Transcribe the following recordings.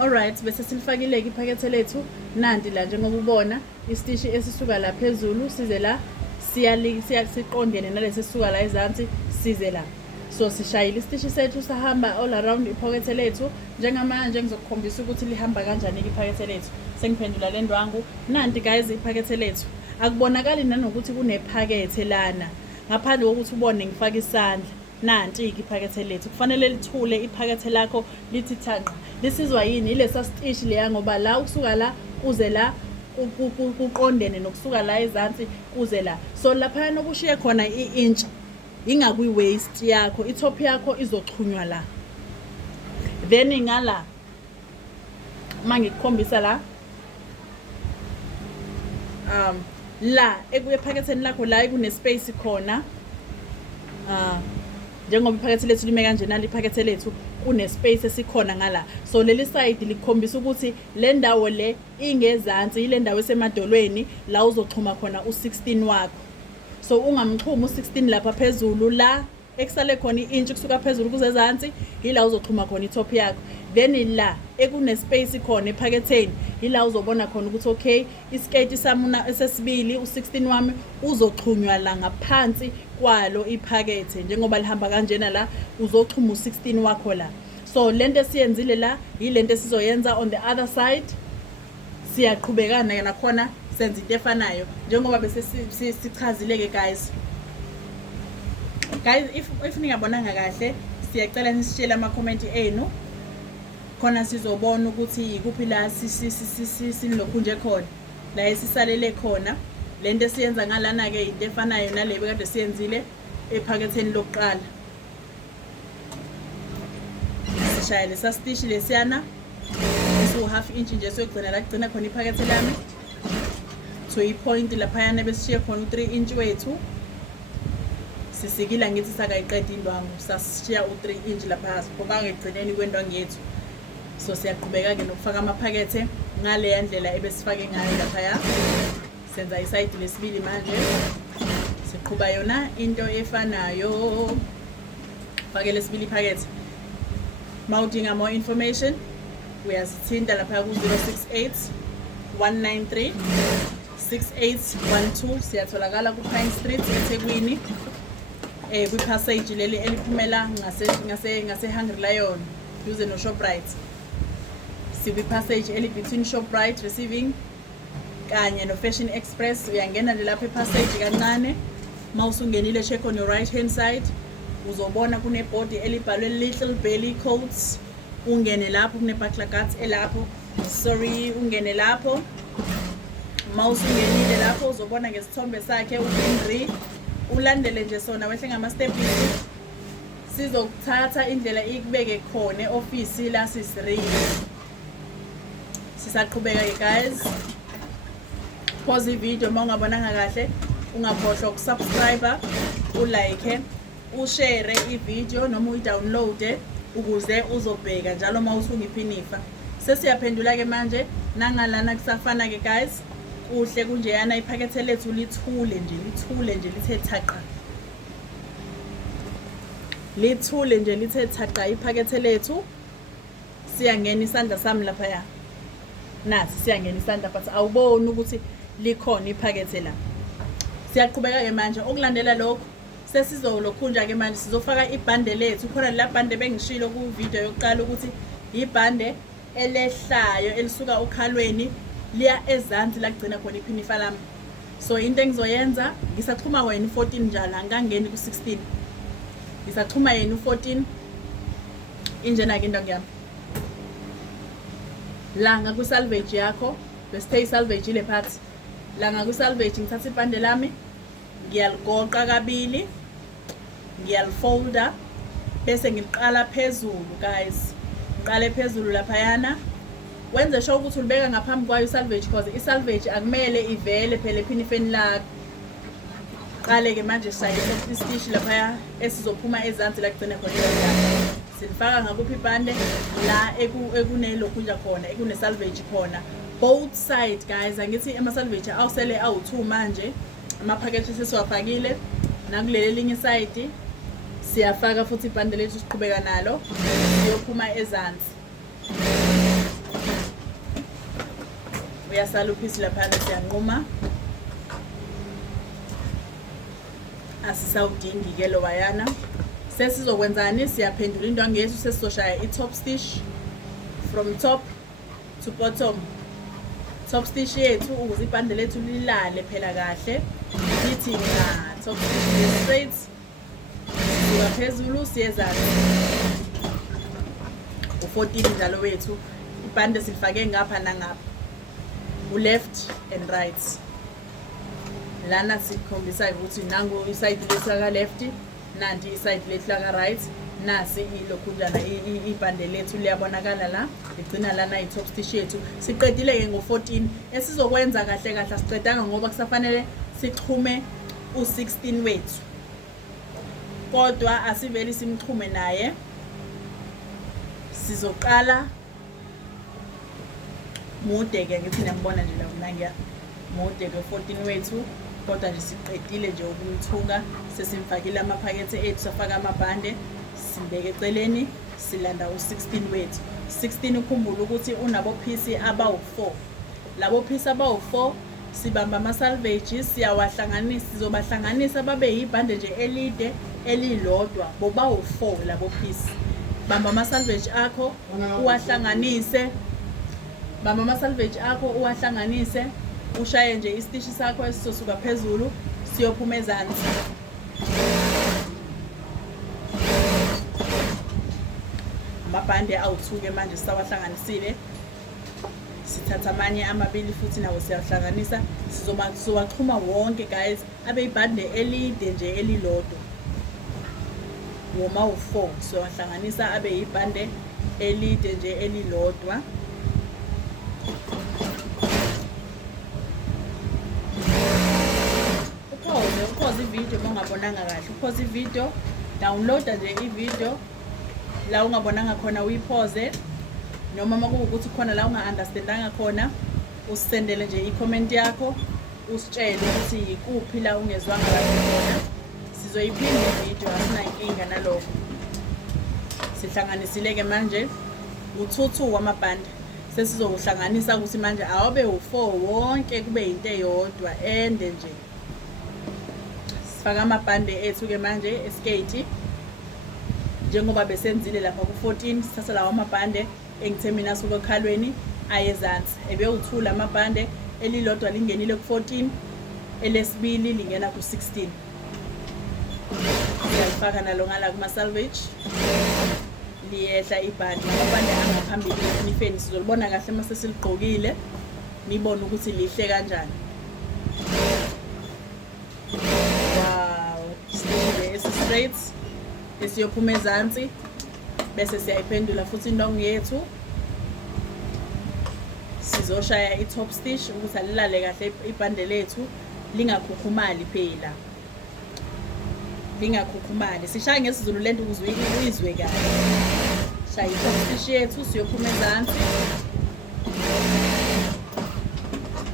Alright, bese silifakile-ke iphakethe lethu. Nanti la njengoba ubona istishi esisuka la phezulu size la siqondene nalesi sisuka la ezansi size la. So sishayile istishi sethu sahamba all around iphakethe lethu. Njengamanje ngizokukhombisa ukuthi lihamba kanjani iphakethe lethu. Sengiphendula le ndwangu. Nanti guys iphakethe lethu. Akubonakali nanokuthi kunephakethe lana. Ngaphandle kokuthi ubone ngifaka isandla. Nanti iphakethe lethu kufanele lithule iphakethe lakho lithi thanqa. Lisizwa yini ilesa stish leya ngoba la ukusuka la kuze la kuqondene nokusuka la ezansi kuze la. So lapha nokushiye khona i-inch ingakwi waist yakho, itop yakho izochunywa la. Then ingala mangikukhombisa la la ekuyephaketheni lakho la kune space khona njengoba iphakethe lethu lime kanje nali iphakethe lethu kune space esikhona ngala. So leli side likhombisa ukuthi le ndawo le ingezansi ile ndawo esemadolweni la uzoxhuma khona u16 wakho. So ungamxhuma u16 lapha phezulu la ekusale khona i-inch kusuka phezulu kuze ezansi ila uzoxhuma khona itop yakho. Then la ekune space khona ephaketheni ila uzobona khona ukuthi okay iskate samuna esesibili u16 wami uzoxhunywa la ngaphansi kwalo iphakethe njengoba lihamba kanjena la uzoxhuma u16 wakho la. So lento esiyenzile la yilento esizoyenza on the other side. Siyaqhubekana nakhona senza into efanayo njengoba bese sichazile-ke guys. If ningabonanga kahle siyacela nisishele ama-comment enu khona sizobona ukuthi ikuphi la silokhu nje khona la esisalele khona. Lento esiyenza ngalana-ke into efanayo nale bekade siyenzile ephaketheni lokuqala. Sishaya lesa stish lesiyana half inch nje siyogcina la kugcina khona iphakethe lami to i-point laphayana besishiye khona u3 inch wethu. Sisikila ngithi sakayiqeda indwangu sasishiya u3 inch lapha ngoba ngegcineni kwendwangu yethu. So siyaqhubeka-ke nokufaka amaphakethe ngale yandlela ebesifake ngayo lapha. Senza iside lesibili manje siqhuba yona into efanayo. Fake lesibili iphakethe. Mawudinga more information uyasithinta lapha ku-068 193 6812. Siyatholakala ku-Pine Street eThekwini kwi-passage leli eliphumela ngase-Hungry Lion duze no-Shoprite. Sikwi-passage eli-between Shoprite Receiving kanye no-Fashion Express. Uyangena lapha i-passage kancane mawusungenile check on your right hand side uzobona kunebhodi elibhalwe Little Belly Coats. Ungene lapho kune-baklagats elapho ungene lapho. Mawusungenile lapho uzobona ngesithombe sakhe uHenry. Ulandele nje sona wehle ngama-steps sizokuthatha indlela ikubeke khona e-office la sisiri. Sisaqhubeka-ke guys. Pause i-video mawungabonanga kahle ungakhohlwa ukusubscribe, ulike, ushare i-video noma uyi-download ukuze uzobheka njalo mawusungiphinifa. Sesiyaphendula-ke manje nangalana kusafana-ke guys. Kuhle kunjeyana iphakethe lethu lithule nje lithe thaqa. Lithule nje lithe thaqa iphakethe lethu. Siyangena isandla sami lapha nasi siyangena isandla but awuboni ukuthi likhona iphakethe la. Siyaqhubeka-ke manje okulandela lokho sesizolokhunja-ke manje sizofaka ibhande lethu. Khona la bhande bengishilo ku-video yokuqala ukuthi ibhande elehlayo elisuka ukhalweni liya ezansi la kugcina khona iphinifa lami. So into engizoyenza ngisaxhuma wena u14 njalo angangeni ku16. Ngisaxhuma yena u14 injena-ke into ngiyami. La ngaku-salvage yakho bese salvage ile part. La ngaku-salvage ngithatha ibhande lami ngiyaligoqa kabili ngiyalifolda bese ngiqala phezulu guys. Ngiqale phezulu laphayana. Wenze sure ukuthi ulibeka ngaphambi kwayo i-salvage because i-salvage akumele ivele phela ephinifeni lakho. Qale-ke manje sishayele istishi lapha esizophuma ezansi la kugcina khona izandla. Silifaka ngakuphi ibhande la ekunelokhunja khona ekune-salvage khona. Both side guys angithi ama-salvage awusele awu2 manje. Amaphakethe sesiwafakile nakuleli linye side siyafaka futhi ibhande lethu siqhubeka nalo siyophuma ezansi. uyasala uphisi laphana siyanquma asisawudingi-ke lo wayana. Sesizokwenzani? Siyaphendula indwangu yethu, sesizoshaya i-top stitch from top to bottom. Top stitch yethu ukuze ibhande lethu lilale phela kahle, lithi na top stitch straight suka phezulu siyezansi u-14 njalo wethu. Ibhande silifake ngapha nangapha, u-left and right. Lana sikhombisa ukuthi nangu iside lethu laka left, nanti iside lethu laka right. Nasi ilokhunjana ibhande lethu liyabonakala la, ligcina lana i-top stitch yethu. Siqedile-ke ngo-14. Esizokwenza kahle kahle asiqedanga ngoba kusafanele sixhume u-16 wethu, kodwa asiveli simxhume naye. Sizoqala mude-ke, ngithi niyambona nje la mnangiya mude-ke 14 wethu, kodwa nje siqedile nje ukumthunga. Sesimfakile amaphakethe ethu, safaka amabhande, simbeke eceleni, silanda u-16 wethu. 16 ukhumbula ukuthi unabo phisi abawu-4. Labo phisi abawu-4 sibamba ama-salvage, siyawahlanganisa, sizobahlanganisa babe yibhande nje elide elilodwa, bobawu-4 labo phisi. Bamba ama-salvage akho uwahlanganise, bamba ama-salvage akho uwahlanganise, ushaye nje isitishi sakho esizosuka phezulu siyophuma ezansi. Amabhande awuthuke manje sisawahlanganisile. Sithatha amanye amabili futhi nawo siyahlanganisa. Sizowaxhuma wonke guys abe ibhande elide nje elilodwa. Woma u-4 siwahlanganisa abe ibhande elide nje elilodwa. Upause ivideo uma ungabonanga kahle. Upause ivideo, downloada nje ivideo la ungabonanga khona, uyipause. Noma makuwukuthi khona la unga-understandanga khona, usisendele nje i-comment yakho, usitshele ukuthi yikuphi la ungezwanga kahle khona. Sizoyiphinda ivideo, asinankinga nalokho. Sihlanganisile-ke manje u-2 wamabhande. Sesizokuhlanganisa ukuthi manje awabe u-4 wonke kube into eyodwa ende nje. Sifaka amabhande ethu-ke manje eskate. Njengoba besenzile lapha ku-14, sithatha lawo amabhande engithe mina asuka ekhalweni ayezansi. Ebe uthula amabhande, elilodwa lingenile ku-14, elesibili lingena ku-16. Siyalifaka nalo ngala kuma-salvage, liyehla ibhande. Amabhande angaphambili enifeni sizolibona kahle uma sesiligqokile, nibone ukuthi lihle kanjani. Wow, stitch esi-straight esiyophuma ezansi, bese siyayiphendula futhi indwangu yethu. Sizoshaya i-top stitch ukuthi alilale kahle ibhande lethu, lingakhukhumali phela, lingakhukhumali. Sishaya ngesizulu lento ukuze uyizwe kahle. Shaya i-top stitch yethu siyophuma ezansi.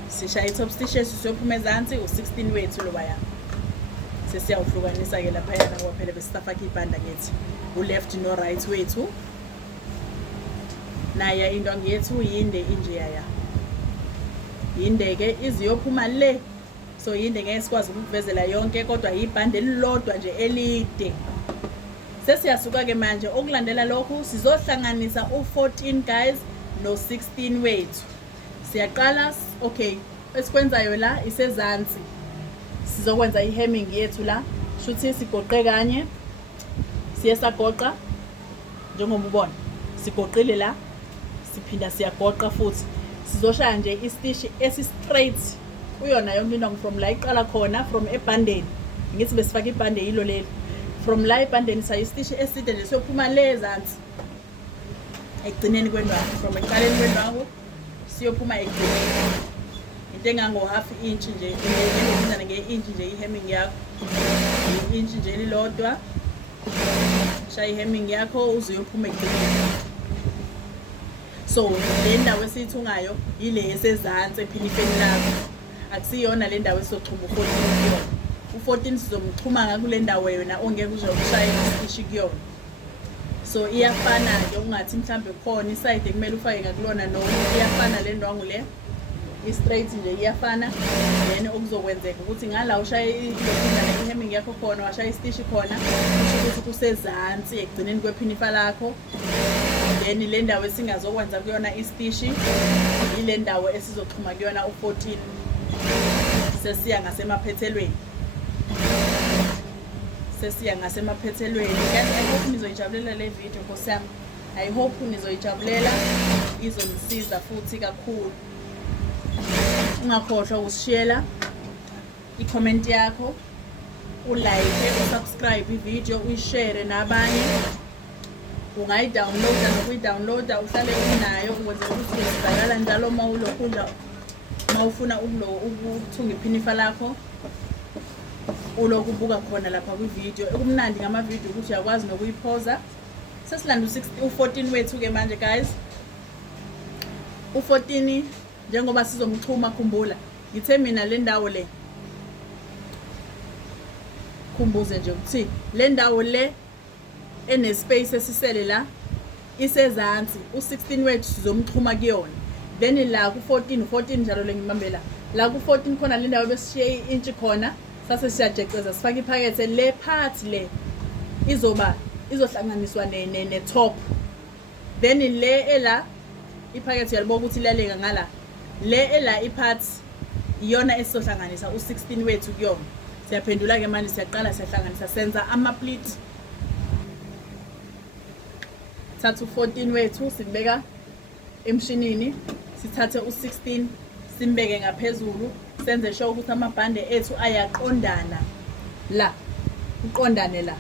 Sishaya i-top stitch yethu siyophuma ezansi, u-16 wethu lo waya. Sesiyawuhlukanisa-ke laphayana ngoba phela besisafaka ibhanda ngethi u-left no right wethu. Naya indwangu yethu yinde injeyaya, yinde-ke iziyophuma le. So yinde ngeke sikwazi ukukuvezela yonke, kodwa yibhande elilodwa nje elide. Sesiyasuka-ke manje, okulandela lokhu sizohlanganisa u-14 guys no-16 wethu. Siyaqala, okay, esikwenzayo la isezansi. Sizokwenza i-hemming yethu la, shuthi sigoqe kanye, siye sagoqa njengoba ubona. Sigoqile la, siphinda siyagoqa futhi. Sizoshaya nje isitishi esi-straight kuyona yonke indwangu from la iqala khona, from ebhandeni. Ngithi besifaka ibhande yilo leli. From la ebhandeni saya isitishi eside nje siyophuma le ezansi ekugcineni kwendwangu. From eqaleni kwendwangu siyophuma ekugcineni. Into engango-half inch nje, ngenza nge-inch nje i-hemming yakho. I-inch nje elilodwa. Shaya i-hemming yakho uze uyophuma ekugcineni. So le ndawo esiyithungayo yile esezansi ephinifeni lakho. Akusiyona le ndawo esizochuma u-14 kuyona. U-14 sizomchuma ngakule ndawo yona ongeke uze ushaya isitishi kuyona. So iyafana-ke, ungathi mhlambe khona iside kumele ufake ngakulona, noma iyafana le ndwangu le. i-straight nje iyafana. Then okuzokwenzeka ukuthi ngala ushaya i-hemming yakho khona washaya istishi khona kusho ukuthi kusezansi ekugcineni kwephinifa lakho. Then le ndawo esingazokwenza kuyona istishi ile ndawo esizoxhuma kuyona u14 sesiya ngasemaphethelweni. Guys, I hope nizoyijabulela le video Nkosi yami. I hope nizoyijabulela, izonisiza futhi kakhulu. Ungakhohlwa ukusishiyela i-comment yakho, u-like, u-subscribe i-video, uyishare nabanye. Ungayi-downloada nokuyi-downloada uhlale unayo ukwenzela ukuthi uzibhekala njalo uma ulokhudla uma ufuna ukuthunga iphinifa lakho ulokhu ubuka khona lapha kwi-video. Ekumnandi ngama-video ukuthi uyakwazi nokuyiphoza. Sesilanda u14 wethu ke manje guys. U14 njengoba sizomchuma khumbula ngithe mina le ndawo le khumbuze nje ukuthi le ndawo le ene space esisele la isezansi u16 wethu sizomchuma kuyona. Then la ku14 njalo lengibambela la ku14 khona le ndawo besishiye i-inch khona sase siyajeceza sifaka iphakethe le part le izohlanganiswa ne top. Then le ela iphakethe yalibo ukuthi ilaleka ngala le ela ipart iyona esizohlanganisa u16 wethu kuyona. Siyaphendula ke manje siyaqala siyahlanganisa senza ama pleat. Thatha u14 wethu sibeka emshinini, sithathe u16 simbeke ngaphezulu, senze sure ukuthi amabhande ethu ayaqondana la, uqondane la,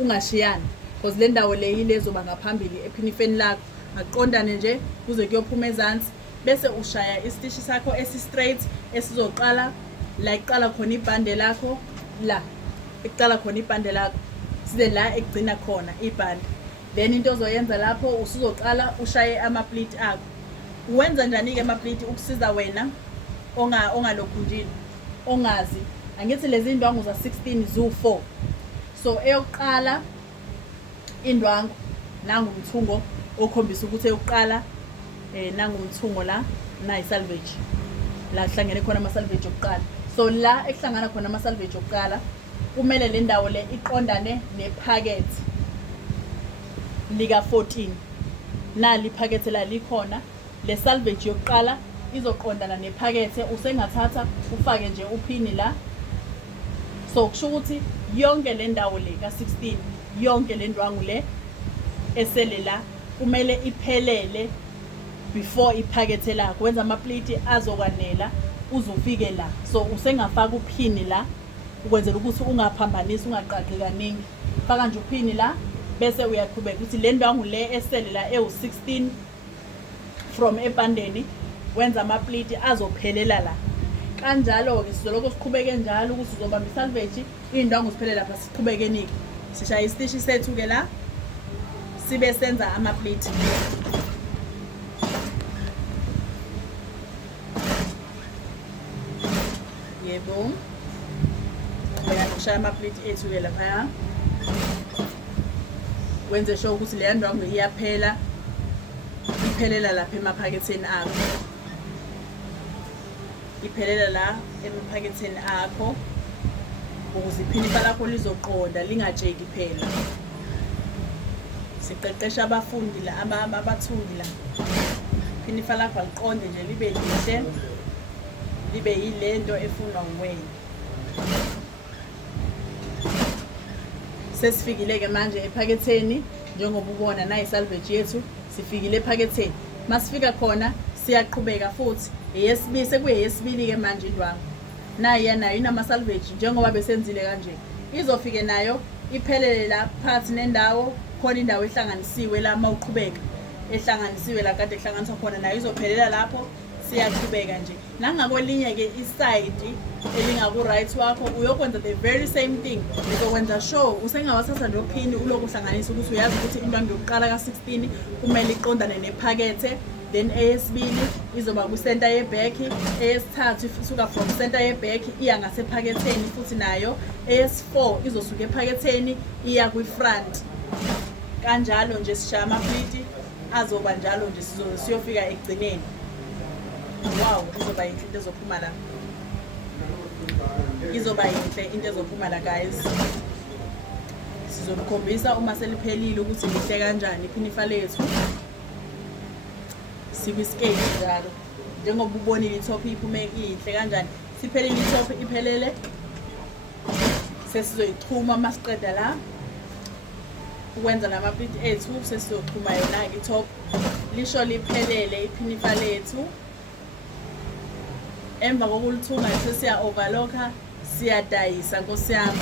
ungashiyani because le ndawo le yile ezoba ngaphambili ephinifeni lakho. Aqondane nje kuze kuyophuma ezansi bese ushaya istishi sakho esi-straight esizoqala la iqala khona ibhande lakho, la iqala khona ibhande lakho size la ekugcina khona ibhande. Then into ozoyenza lapho usuzoqala ushaye ama-pleat akho. Uwenza njani ke ama-pleat ukusiza wena ongalokhunjini ongazi angithi lezi ndwangu za16 zu4. So eyokuqala indwangu nangu umthungo okhombisa ukuthi eyokuqala nangu umthungo la na isalvage la kuhlangene khona ama-salvage okuqala. So la ekuhlangana khona ama-salvage okuqala kumele le ndawo le iqondane nephakethe lika 14 nali iphakethe la likhona. Le salvage yokuqala izoqondana nephakethe usengathatha ufake nje uphini la. So kusho ukuthi yonke le ndawo le ka16 yonke le ndwangu le esele la kumele iphelele before iphakethe la kwenza ama-pleat azokwanela uzofike la. So usengafaka uphini la ukwenzela ukuthi ungaphambanisi ungaqaqi kaningi. Faka nje uphini la bese uyaqhubeka ukuthi le ndwangu le esele la ewu16 from ebhandeni wenza ama-pleat azophelela la. Kanjalo ke sizoloko siqhubeke njalo ukuthi uzobamba isalvage indwangu siphelele lapha siqhubekeni ke sishaya istishi sethu ke la sibe senza ama-pleat. Yebo uyashaya ama-pleat ethu ke lapha wenze sure ukuthi le ndwangu iyaphela iphelela lapha emaphaketheni akho, iphelela la emaphaketheni akho ukuze iphinifa lakho lizoqonda lingajeki phela. Siqeqesha abafundi la abathungi la iphinifa lakho aliqonde nje libe lihle libe yilento efunwa nguwena. Sesifikile ke manje ephaketheni njengoba ubona na isalvage yethu sifikile ephaketheni. Masifika khona siyaqhubeka futhi eyesibili sekuyeyesibili ke manje indwangu nayo nayo inama-salvage njengoba besenzile kanje. Izofike nayo iphelele la phansi nendawo khona indawo ehlanganisiwe la mawuqhubeka ehlanganisiwe la kade ehlanganiswa khona nayo izophelela lapho siyaqhubeka nje. Nangakwelinye ke iside elingaku right wakho uyokwenza the very same thing. Uzokwenza sure usengawasatha nje uphini uloku uhlanganisa ukuthi uyazi ukuthi indwangu yokuqala ka16 kumele iqondane nephakethe. Then eyesibili izoba ku center yeback, eyesithathu isuka from center yeback iya ngasephaketheni futhi nayo eyes4 izosuka ephaketheni iya kwi front. Kanjalo nje sishaya ama-pleat azoba njalo nje siyofika ekugcineni. Wow, izoba yinhle into ezophuma la. Izoba yinhle into ezophuma la guys. Sizomkhombisa uma seliphelile ukuthi lihle kanjani iphinifa lethu. Sikwi-scale njalo. Njengoba ubonile i-top iphume ihle kanjani. Siphelile i-top iphelele. Sesizoyichuma masiqeda la. Ukwenza lama-pleat ethu sesizochuma yona i-top. Lisho liphelele iphinifa lethu. Emva kokulithunga sesiya overlocka, siyadayisa Nkosi yami.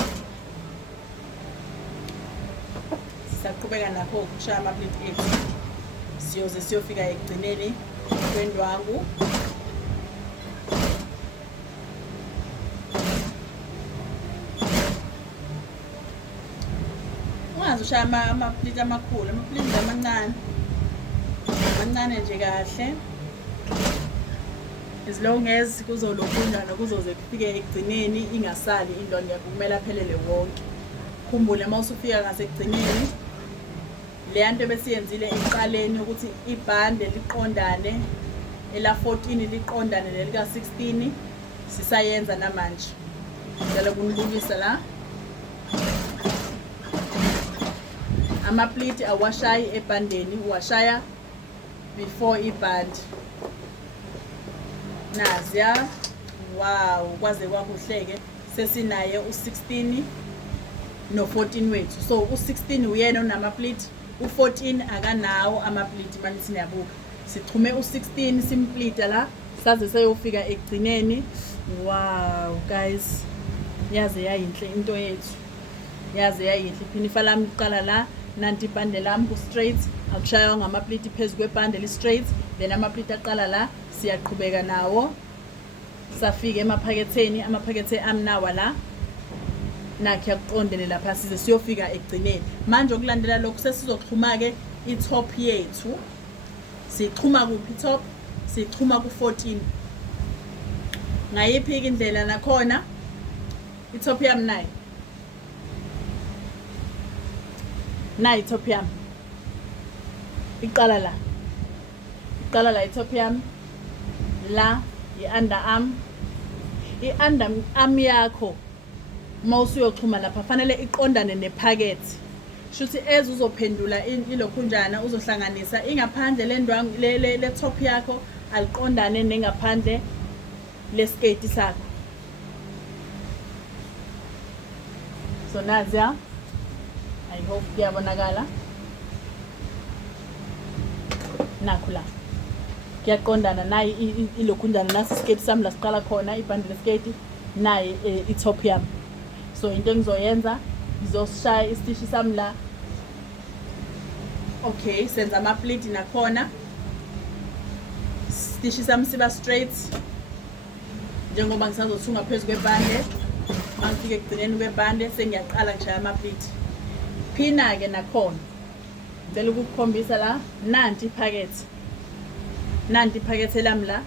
Sisaqhubeka nakho ukushaya ama-pleat ethu. Siyoze siyofika ekugcineni kwendwangu. Ungaze ushaya ama-pleat amakhulu, ama-pleat amancane. Amancane nje kahle. As long as kuzolokhunjana kuzoze kufike ekugcineni ingasali indwangu yakho kumele aphelele wonke. Khumbule uma usufika ngasekugcineni le nto besiyenzile ekuqaleni ukuthi ibhande liqondane ela 14 liqondane nelika 16 sisayenza namanje. Ngicela kunibukisa la. Ama-pleat awashayi ebhandeni, uwashaya before iband. Naziya, wow, kwaze kwakuhleke sesinaye u16 no14 wethu. So u16 uyena onama-pleat, u14 akanawo ama-pleat manje niyabuka. Sichume u16 simplita la saze sayofika ekugcineni. Wow guys, yaze yayinhle into yethu. Yaze yayinhle iphinifa lami liqala la, nanti ibhande lami ku-straight, akushaywa ngama-pleat phezu kwebhande li-straight, then ama-pleat aqala la, siyaqhubeka nawo. Safika emaphaketheni, amaphakethe amnawa la. Nakhe yakuqondene lapha size siyofika ekugcineni. Manje okulandela lokho sesizoxhuma ke i-top yethu. Sichuma kuphi i-top? Sichuma ku-14. Ngayiphi indlela nakhona i-top yami nayi. Nayi i-top yami. Iqala la. Iqala la i-top yami. La i-underarm. I-underarm yakho mawusu yochuma lapha fanele iqondane nephakethe. Shuthi eze uzophendula ilokhunjana uzohlanganisa ingaphandle lendwangu le top yakho aliqondane nengaphandle leskate sakho. So naziya, I hope kuyabonakala. Nakula. Kuyaqondana nayi ilokhunjana nasi skate sami la siqala khona ibhande leskate nayi i-top yami. So into engizoyenza ngizoshaya istishi sami la. Okay, senza ama-pleat nakhona. Stishi sami siba straight. Njengoba ngisazothunga phezu kwebhande. Mangifike ekugcineni kwebhande sengiyaqala ngishaya ama-pleat. Phina ke nakhona. Ngicela ukukukhombisa la nanti iphakethe. Nanti iphakethe lami la.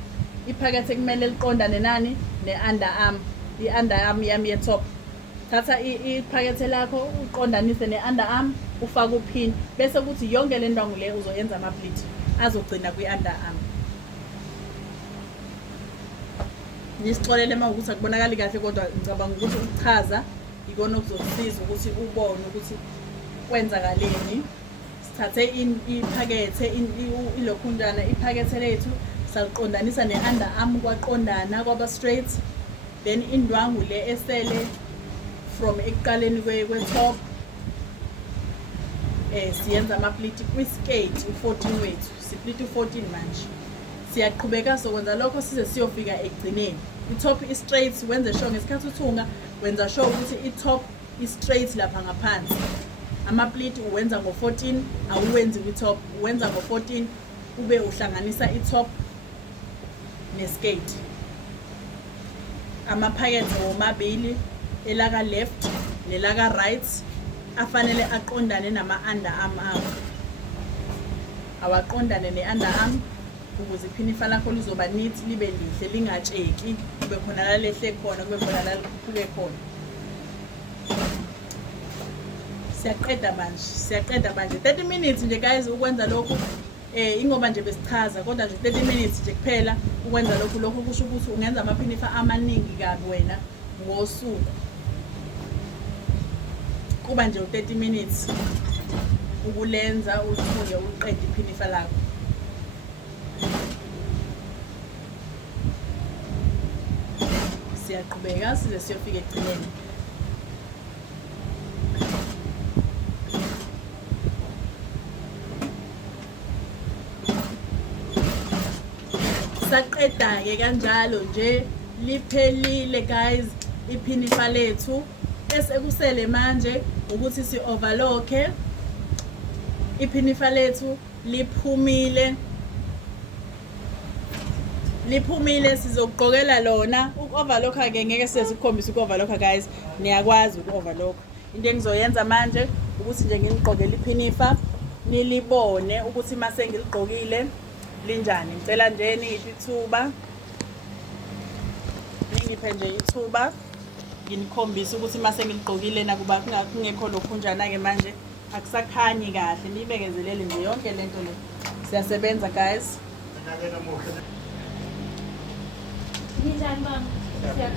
Iphakethe kumele liqondane nani ne-underarm. I-underarm yami ye-top. Thatha iphakethe lakho uqondanise ne-underarm ufake upin bese kuthi yonke le ndwangu le uzoyenza ama-pleat azogcina kwi-underarm. Nisixolele uma ukuthi akubonakali kahle kodwa ngicabanga ukuthi ukuchaza ikona okuzosiza ukuthi ubone ukuthi kwenzakaleni. Sithathe iphakethe ilokhunjana iphakethe lethu saliqondanisa ne-underarm kwaqondana kwaba straight, then indwangu le esele from ekuqaleni kwe-top siyenza ama-pleat kwi-skate u-14 wethu. Sipleat u-14 manje. Siyaqhubeka sokwenza lokho size siyofika ekugcineni. I-top i-straight wenze sure ngesikhathi uthunga wenza sure ukuthi i-top i-straight lapha ngaphansi. Ama-pleat uwenza ngo-14 awuwenzi kwi-top, uwenza ngo-14 ube uhlanganisa i-top ne-skate. Amaphakethe womabili elaka left nelaka right afanele aqondane nama-underarm akho. Awaqondane ne-underarm ukuze iphinifa lakho lizoba neat libe lihle lingatsheki, kube khona la lehle khona, kube khona la likhuphuke khona. Siyaqeda manje 30 minutes nje guys ukwenza lokhu. ingoba nje besichaza kodwa nje 30 minutes nje kuphela ukwenza lokhu kusho ukuthi ungenza amaphinifa amaningi kabi wena ngosuku. Kuba nje u30 minutes ukulenza uthunge uqede iphinifa lakho. Siyaqhubeka size siyofika ekugcineni. Saqeda-ke kanjalo nje liphelile guys iphinifa lethu. Esekusele manje ukuthi si-overlock-e iphinifa lethu liphumile. Sizokugqokela lona. Uku-overlock-a-ke ngeke sikhombisa uku-overlock-a guys, niyakwazi uku-overlock. Into engizoyenza manje ukuthi nje ngiligqokele iphinifa nilibone ukuthi mase ngiligqokile linjani. Ngicela nje niyiphi ithuba, ningiphe nje ithuba nginikhombisa ukuthi mase ngiligqokile nakuba kungekho lokhunjana-ke manje akusakhanyi kahle. Niyibekezelele nje yonke lento le. Siyasebenza guys. Minsan bang, siya